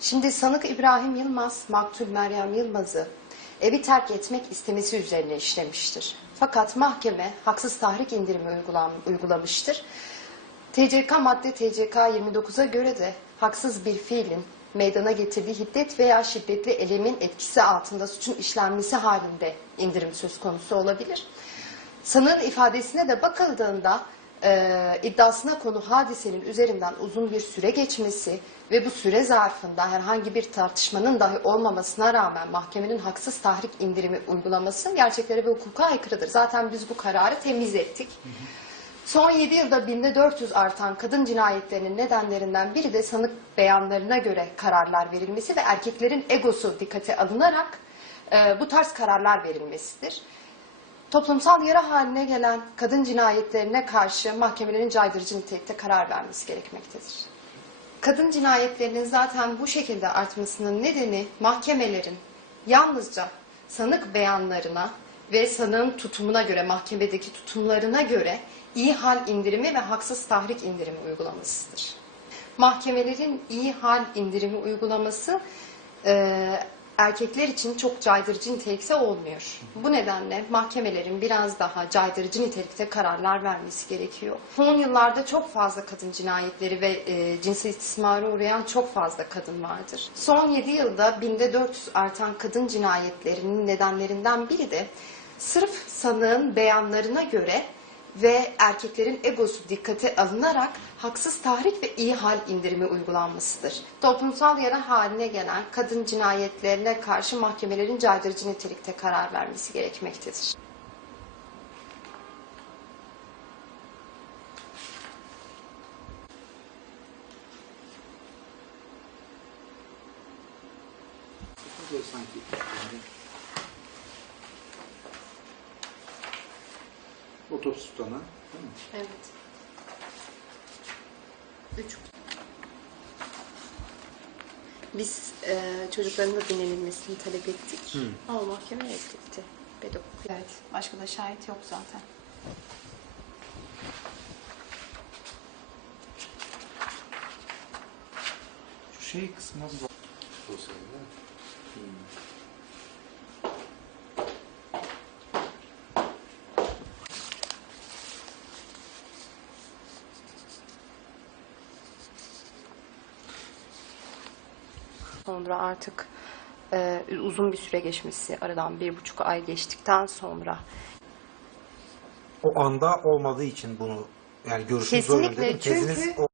Şimdi sanık İbrahim Yılmaz, maktul Meryem Yılmaz'ı evi terk etmek istemesi üzerine işlemiştir. Fakat mahkeme haksız tahrik indirimi uygulamıştır. TCK madde TCK 29'a göre de haksız bir fiilin meydana getirdiği hiddet veya şiddetli elemin etkisi altında suçun işlenmesi halinde indirim söz konusu olabilir. Sanığın ifadesine de bakıldığında e, iddiasına konu hadisenin üzerinden uzun bir süre geçmesi ve bu süre zarfında herhangi bir tartışmanın dahi olmamasına rağmen mahkemenin haksız tahrik indirimi uygulaması gerçeklere ve hukuka aykırıdır. Zaten biz bu kararı temiz ettik. Son 7 yılda binde 400 artan kadın cinayetlerinin nedenlerinden biri de sanık beyanlarına göre kararlar verilmesi ve erkeklerin egosu dikkate alınarak e, bu tarz kararlar verilmesidir. Toplumsal yara haline gelen kadın cinayetlerine karşı mahkemelerin caydırıcı nitelikte karar vermesi gerekmektedir. Kadın cinayetlerinin zaten bu şekilde artmasının nedeni mahkemelerin yalnızca sanık beyanlarına ve sanığın tutumuna göre, mahkemedeki tutumlarına göre iyi hal indirimi ve haksız tahrik indirimi uygulamasıdır. Mahkemelerin iyi hal indirimi uygulaması e, erkekler için çok caydırıcı nitelikte olmuyor. Bu nedenle mahkemelerin biraz daha caydırıcı nitelikte kararlar vermesi gerekiyor. Son yıllarda çok fazla kadın cinayetleri ve e, cinsel istismara uğrayan çok fazla kadın vardır. Son 7 yılda binde 400 artan kadın cinayetlerinin nedenlerinden biri de sırf sanığın beyanlarına göre ve erkeklerin egosu dikkate alınarak haksız tahrik ve iyi hal indirimi uygulanmasıdır. Toplumsal yara haline gelen kadın cinayetlerine karşı mahkemelerin caydırıcı nitelikte karar vermesi gerekmektedir. Sanki. Otopsi. Değil mi? Evet. Üç. Biz e, çocukların da dinlenilmesini talep ettik. Ama mahkeme reddetti. Bedo. Evet, başka da şahit yok zaten. Şu şey kısmı nasıl? Sosyal Sonra artık e, uzun bir süre geçmesi, aradan bir buçuk ay geçtikten sonra o anda olmadığı için bunu yani görüşün zor Kesinlikle, dedim. Teziniz çünkü- o